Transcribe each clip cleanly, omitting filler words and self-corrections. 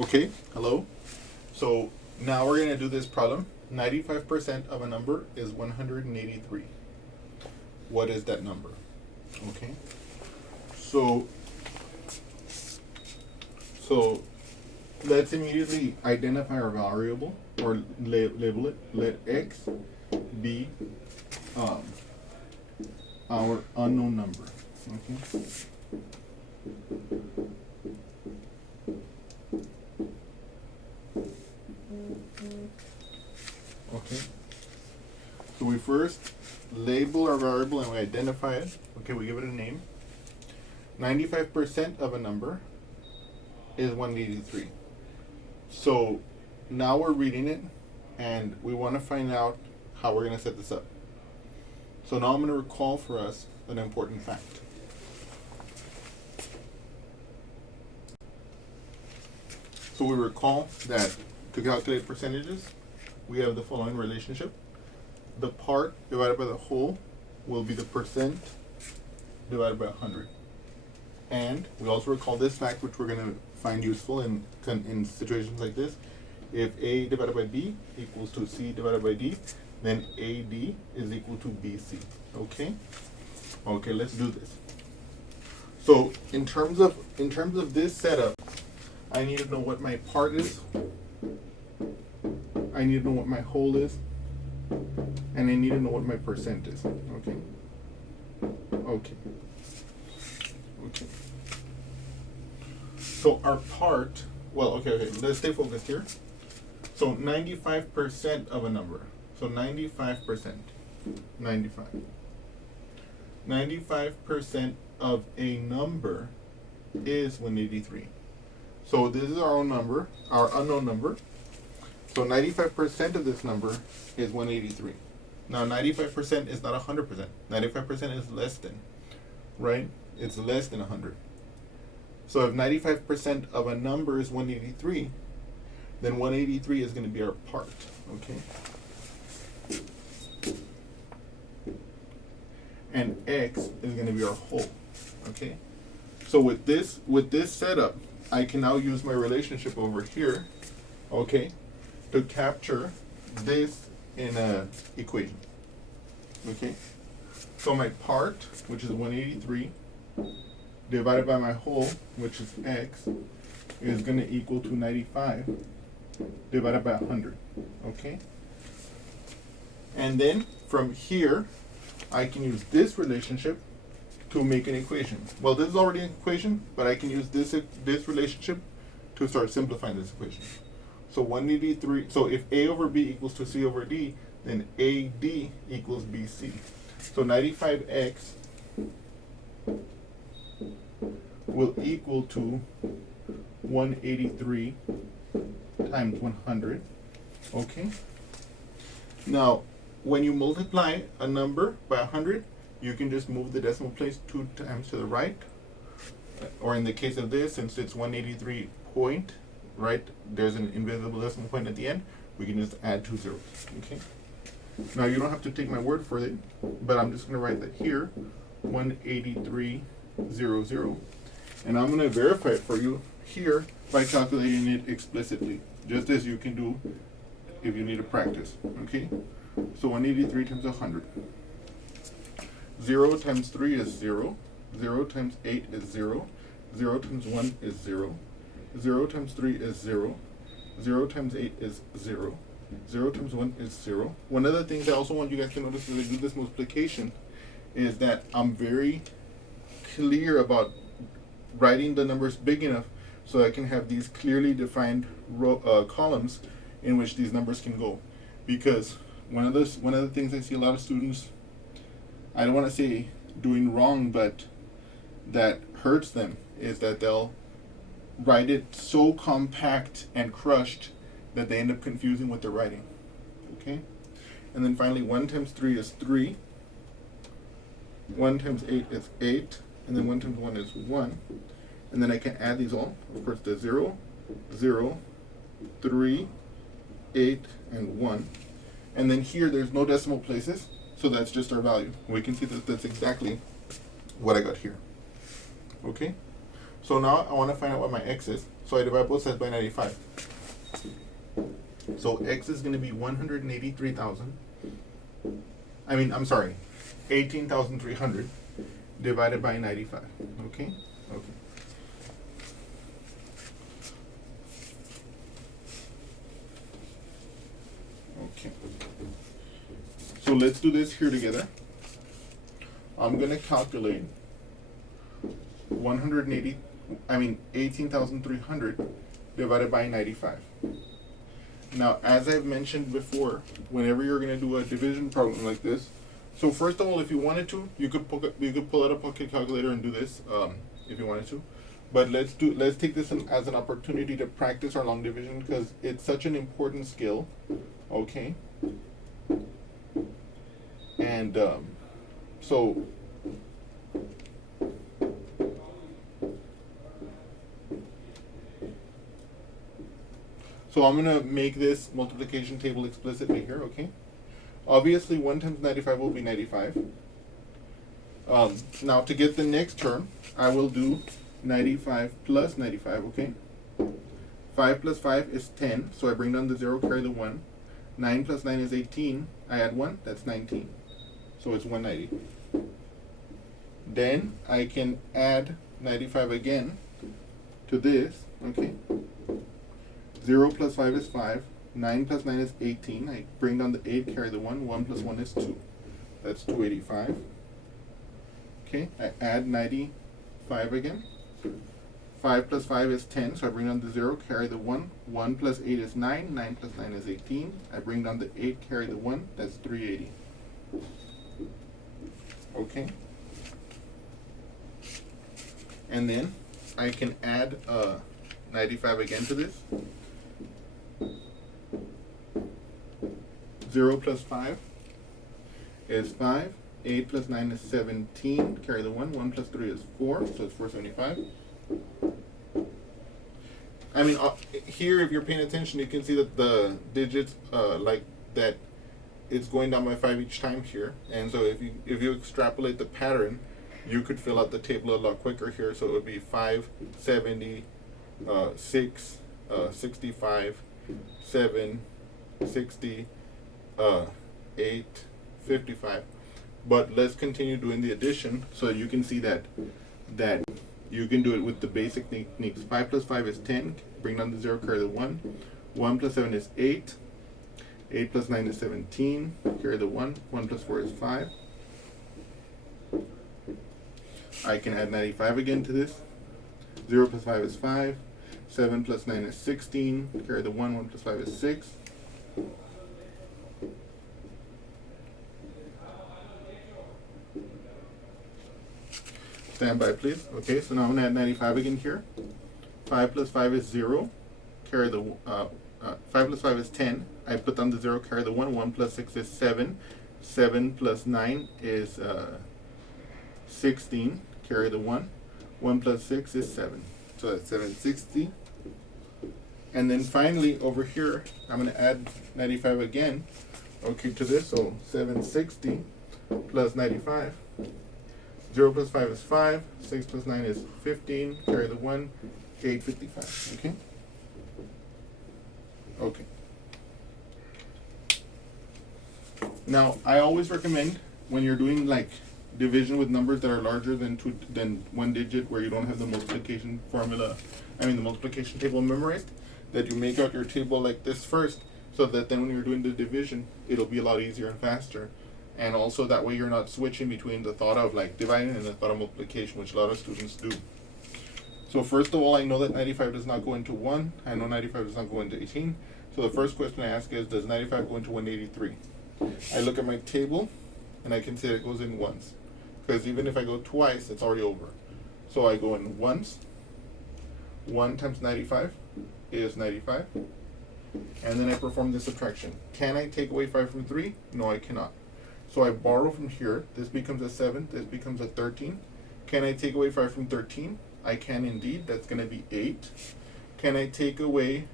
Okay, hello. So now we're going to do this problem. 95% of a number is 183. What is that number? Okay. So let's immediately identify our variable or label it. Let x be our unknown number. Okay. Okay. So we first label our variable and we identify it. Okay, we give it a name. 95% of a number is 183. So now we're reading it and we want to find out how we're going to set this up. So now I'm going to recall for us an important fact. So we recall that to calculate percentages, we have the following relationship. The part divided by the whole will be the percent divided by 100. And we also recall this fact, which we're going to find useful in situations like this. If A divided by B equals to C divided by D, then AD is equal to BC. Okay? Okay, let's do this. So in terms of this setup, I need to know what my part is. I need to know what my whole is. And I need to know what my percent is. Okay? Okay. Okay. So our part, okay, let's stay focused here. So 95% of a number. So 95%. 95. 95% of a number is 183. So this is our own number, our unknown number. So 95% of this number is 183. Now 95% is not 100%. 95% is less than, right? It's less than 100. So if 95% of a number is 183, then 183 is going to be our part, okay? And x is going to be our whole, okay? So with this setup, I can now use my relationship over here, okay, to capture this in a equation, okay? So my part, which is 183, divided by my whole, which is x, is going to equal to 95 divided by 100, okay? And then from here, I can use this relationship to make an equation. Well, this is already an equation, but I can use this relationship to start simplifying this equation. So 183, so if A over B equals to C over D, then AD equals BC. So 95x will equal to 183 times 100, okay? Now, when you multiply a number by 100, you can just move the decimal place 2 times to the right, or in the case of this, since it's 183 point, right, there's an invisible decimal point at the end, we can just add 2 zeros, okay? Now you don't have to take my word for it, but I'm just going to write that here, 18300, and I'm going to verify it for you here by calculating it explicitly, just as you can do if you need to practice, okay? So 183 times 100. 0 times 3 is 0. 0 times 8 is 0. 0 times 1 is 0. 0 times 3 is 0. 0 times 8 is 0. 0 times 1 is 0. One of the things I also want you guys to notice as I do this multiplication is that I'm very clear about writing the numbers big enough so I can have these clearly defined columns in which these numbers can go. Because one of the things I see a lot of students, I don't want to say doing wrong, but that hurts them, is that they'll write it so compact and crushed that they end up confusing what they're writing, okay? And then finally, 1 times 3 is 3, 1 times 8 is 8, and then 1 times 1 is 1. And then I can add these all. Of course, the 0, 0, 3, 8, and 1. And then here, there's no decimal places, so that's just our value. We can see that that's exactly what I got here, okay? So now I want to find out what my x is. So I divide both sides by 95. So x is going to be 183,000. I'm sorry, 18,300 divided by 95. Okay? Okay. Okay. So let's do this here together. I'm going to calculate 18,300 divided by 95. Now, as I've mentioned before, whenever you're going to do a division problem like this, so first of all, if you wanted to, you could pull out a pocket calculator and do this if you wanted to. But let's take this as an opportunity to practice our long division because it's such an important skill. Okay. And so I'm going to make this multiplication table explicitly here, okay? Obviously, 1 times 95 will be 95. Now, to get the next term, I will do 95 plus 95, okay? 5 plus 5 is 10, so I bring down the 0, carry the 1. 9 plus 9 is 18. I add 1, that's 19. So it's 190. Then I can add 95 again to this, okay? 0 plus 5 is 5. 9 plus 9 is 18. I bring down the 8, carry the 1. 1 plus 1 is 2. That's 285. Okay, I add 95 again. 5 plus 5 is 10, so I bring down the 0, carry the 1. 1 plus 8 is 9. 9 plus 9 is 18. I bring down the 8, carry the 1. That's 380. Okay. And then I can add 95 again to this. 0 plus 5 is 5. 8 plus 9 is 17. Carry the 1. 1 plus 3 is 4. So it's 475. Here, if you're paying attention, you can see that the digits, like that, it's going down by 5 each time here. And so if you extrapolate the pattern, you could fill out the table a lot quicker here. So it would be 5, 70, 6, 65, 7, 60, 8, 55. But let's continue doing the addition so you can see that you can do it with the basic techniques. 5 plus 5 is 10. Bring down the 0, carry the 1. 1 plus 7 is 8. 8 plus 9 is 17. Carry the 1. 1 plus 4 is 5. I can add 95 again to this. 0 plus 5 is 5. 7 plus 9 is 16. Carry the 1. 1 plus 5 is 6. Stand by, please. Okay, so now I'm going to add 95 again here. 5 plus 5 is 0. Carry the 5 plus 5 is 10. I put down the 0, carry the 1. 1 plus 6 is 7. 7 plus 9 is 16. Carry the 1. 1 plus 6 is 7. So that's 760. And then finally, over here, I'm going to add 95 again, okay, to this. So 760 plus 95. 0 plus 5 is 5. 6 plus 9 is 15. Carry the 1. 855. Okay? Okay. Now, I always recommend when you're doing like division with numbers that are larger than one digit, where you don't have the multiplication formula, the multiplication table memorized, that you make out your table like this first, so that then when you're doing the division, it'll be a lot easier and faster. And also that way you're not switching between the thought of like dividing and the thought of multiplication, which a lot of students do. So first of all, I know that 95 does not go into 1. I know 95 does not go into 18. So the first question I ask is, does 95 go into 183? I look at my table, and I can say it goes in once. Because even if I go twice, it's already over. So I go in once. 1 times 95 is 95. And then I perform the subtraction. Can I take away 5 from 3? No, I cannot. So I borrow from here. This becomes a 7. This becomes a 13. Can I take away 5 from 13? I can indeed. That's going to be 8. Can I take away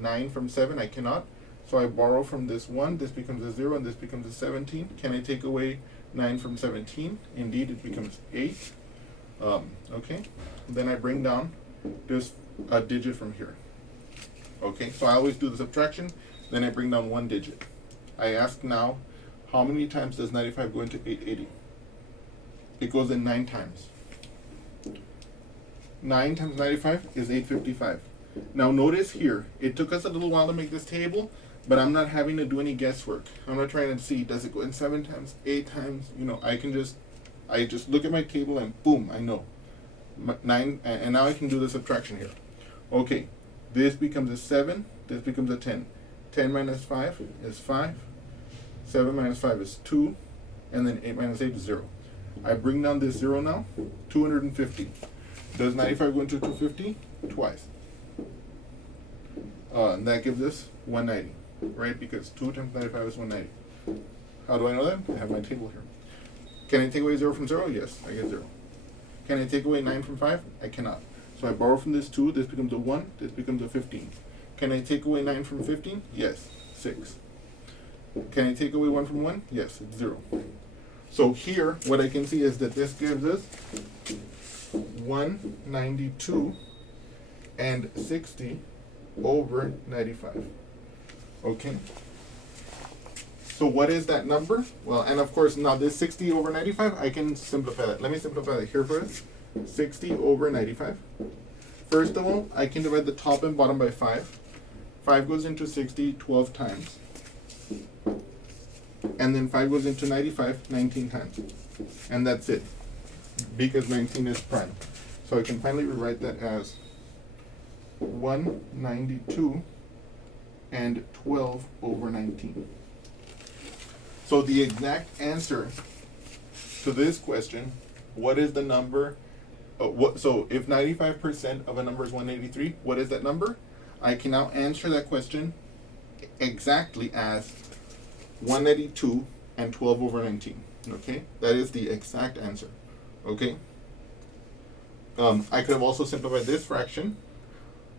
9 from 7? I cannot. So I borrow from this 1. This becomes a 0, and this becomes a 17. Can I take away 9 from 17? Indeed, it becomes 8. Okay, then I bring down just a digit from here. Okay, so I always do the subtraction, then I bring down one digit. I ask now, how many times does 95 go into 880? It goes in 9 times. 9 times 95 is 855. Now notice here, it took us a little while to make this table, but I'm not having to do any guesswork. I'm not trying to see, does it go in 7 times, 8 times? You know, I just look at my table and boom, I know. 9, and now I can do the subtraction here. Okay, this becomes a 7, this becomes a 10. 10 minus 5 is 5, 7 minus 5 is 2, and then 8 minus 8 is 0. I bring down this 0 now, 250. Does 95 go into 250? Twice. And that gives us 190, right? Because 2 times 95 is 190. How do I know that? I have my table here. Can I take away 0 from 0? Yes, I get 0. Can I take away 9 from 5? I cannot. So I borrow from this 2, this becomes a 1, this becomes a 15. Can I take away 9 from 15? Yes, 6. Can I take away 1 from 1? Yes, it's 0. So here, what I can see is that this gives us 192 and 60 over 95. Okay? So what is that number? Well, and of course, now this 60 over 95, I can simplify that. Let me simplify that here first. 60 over 95. First of all, I can divide the top and bottom by 5. 5 goes into 60 12 times. And then 5 goes into 95 19 times. And that's it. Because 19 is prime. So I can finally rewrite that as 192 and 12 over 19. So the exact answer to this question, what is the number? So if 95% of a number is 183, what is that number? I can now answer that question exactly as 182 and 12 over 19. Okay, that is the exact answer. Okay. I could have also simplified this fraction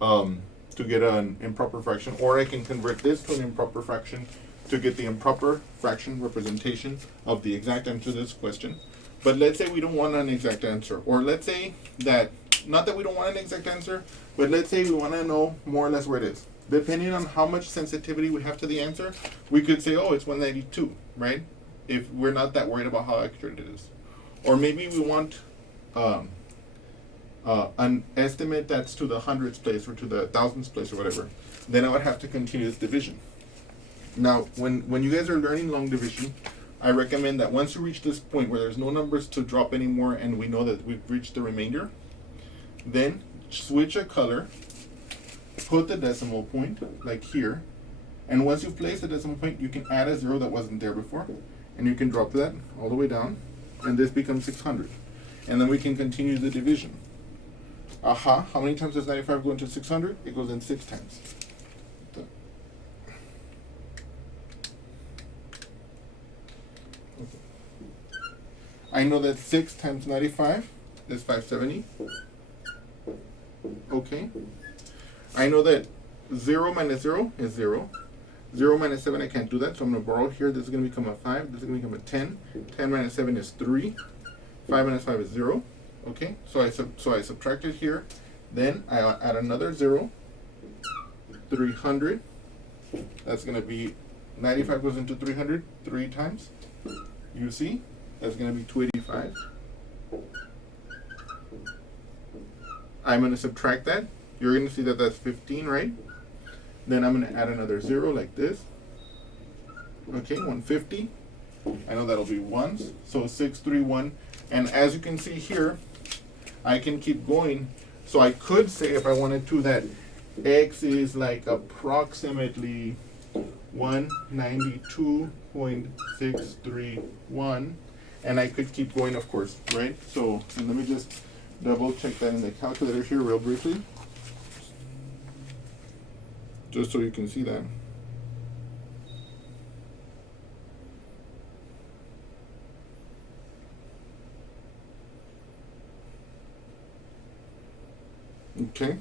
to get an improper fraction, or I can convert this to an improper fraction to get the improper fraction representation of the exact answer to this question. But let's say we don't want an exact answer, or let's say that, not that we don't want an exact answer, but let's say we want to know more or less where it is. Depending on how much sensitivity we have to the answer, we could say, oh, it's 192, right? If we're not that worried about how accurate it is. Or maybe we want an estimate that's to the hundreds place or to the thousands place or whatever. Then I would have to continue this division. Now, when you guys are learning long division, I recommend that once you reach this point where there's no numbers to drop anymore and we know that we've reached the remainder, then switch a color, put the decimal point, like here, and once you've placed the decimal point, you can add a 0 that wasn't there before, and you can drop that all the way down, and this becomes 600. And then we can continue the division. Aha, how many times does 95 go into 600? It goes in 6 times. I know that 6 times 95 is 570. Okay. I know that 0 minus 0 is 0. 0 minus 7, I can't do that, so I'm going to borrow here. This is going to become a 5. This is going to become a 10. 10 minus 7 is 3. 5 minus 5 is 0. Okay, so I subtract it here. Then I add another 0. 300. That's going to be 95 goes into 300 3 times. You see? That's going to be 285. I'm going to subtract that. You're going to see that that's 15, right? Then I'm going to add another 0 like this. Okay, 150. I know that'll be ones. So 631. And as you can see here, I can keep going. So I could say, if I wanted to, that x is like approximately 192.631. And I could keep going, of course, right? So let me just double check that in the calculator here real briefly, just so you can see that. Okay.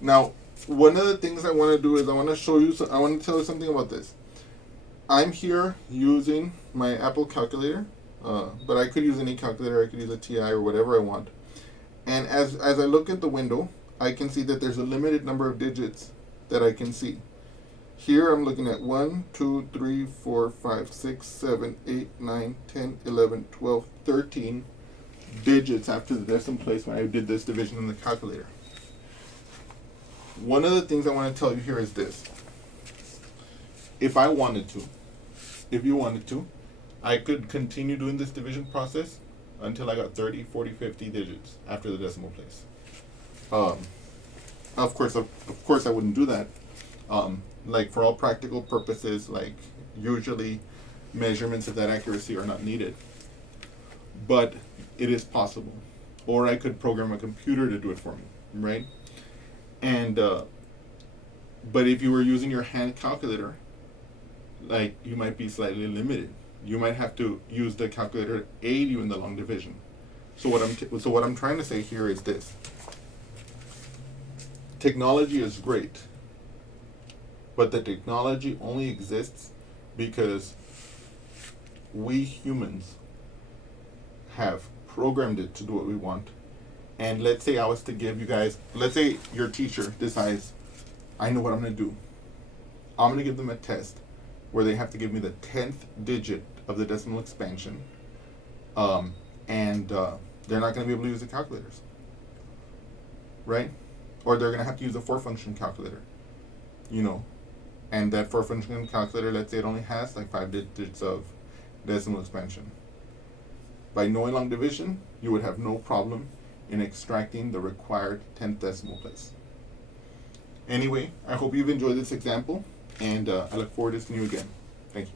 Now, one of the things I want to do is I want to show you, I want to tell you something about this. I'm here using my Apple calculator, But I could use any calculator. I could use a TI or whatever I want. And as I look at the window, I can see that there's a limited number of digits that I can see. Here I'm looking at 1, 2, 3, 4, 5, 6, 7, 8, 9, 10, 11, 12, 13 digits after the decimal place when I did this division in the calculator. One of the things I want to tell you here is this. If I wanted to, if you wanted to, I could continue doing this division process until I got 30, 40, 50 digits after the decimal place. Of course I wouldn't do that. Like for all practical purposes, like usually measurements of that accuracy are not needed. But it is possible. Or I could program a computer to do it for me, right? And but if you were using your hand calculator, like you might be slightly limited. You might have to use the calculator to aid you in the long division. So what I'm trying to say here is this. Technology is great, but the technology only exists because we humans have programmed it to do what we want. And let's say I was to give you guys, let's say your teacher decides, I know what I'm going to do. I'm going to give them a test where they have to give me the 10th digit of the decimal expansion, and they're not going to be able to use the calculators, right? Or they're going to have to use a 4-function calculator, and that 4-function calculator, let's say it only has like 5 digits of decimal expansion. By knowing long division, you would have no problem in extracting the required 10th decimal place. Anyway, I hope you've enjoyed this example, and I look forward to seeing you again. Thank you.